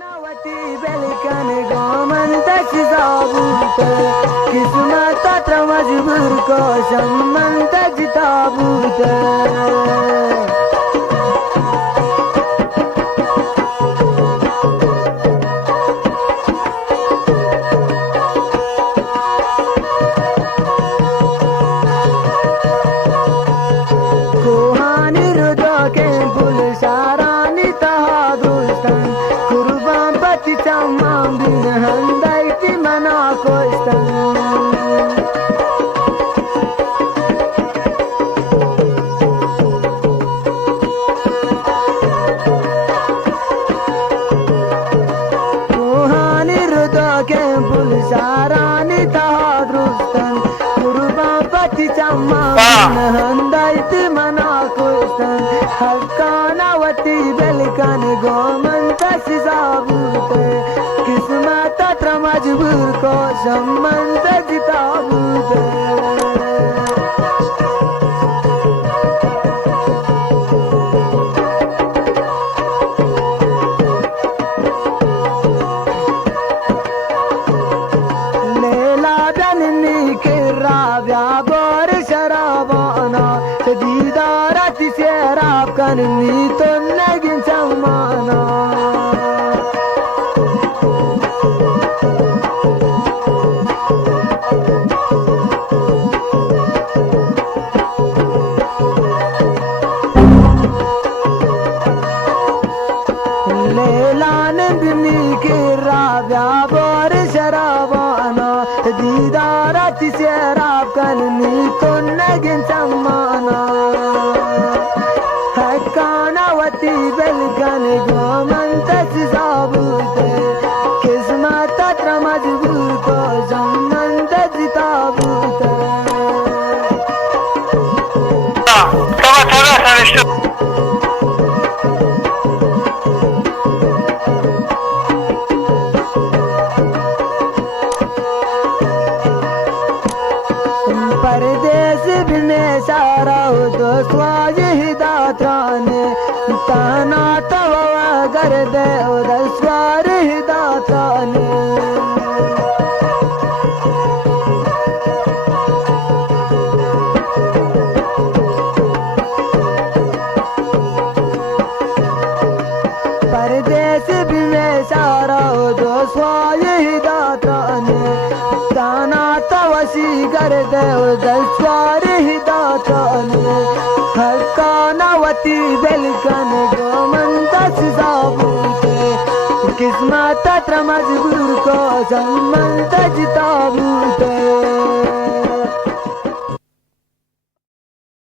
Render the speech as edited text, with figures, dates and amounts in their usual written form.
नावती bell icon गोमंतच जाबूत किस्मत मजबूर को सम्मंतच ताबूत कोहानी रुदो के बुल सारानी तहादुस्तन कुर्बान पति चम्मां बिन हंदाइती मना कोस्तन कोहानी रुदो के बुल सारानी तहादुस्तन कुर्बान पति चम्मां बिन हंदाइती मना कोस्तन हक्कानावती बेलकन गोमंतच जाबूत किस्मत मजबूर को सम्मंतच ताबूत लेला बननी के राव्या बोर शराबाना दीदारत सेराब कननी तो नगिन सम्माना लेलानंदनी के राव्या बोर शराबाना दीदारत सेराब कननी तो नगिन सम्माना हक्कानावती बेलकन गोमंतच जाबूत किस्मत मजबूर को सम्मंतच ताबूत परदेश में सारा तो स्वाज हिदात्राने ताना तवा कर दे उधर स्वार हिदात्राने परदेश में सारा तो स्वाज हिदात्राने ताना तवसी कर दे उधर स्वार हिदात्राने हक्कानावती बेलकन गोमंतच जाबूत किस्मत मजबूर को सम्मंतच ताबूत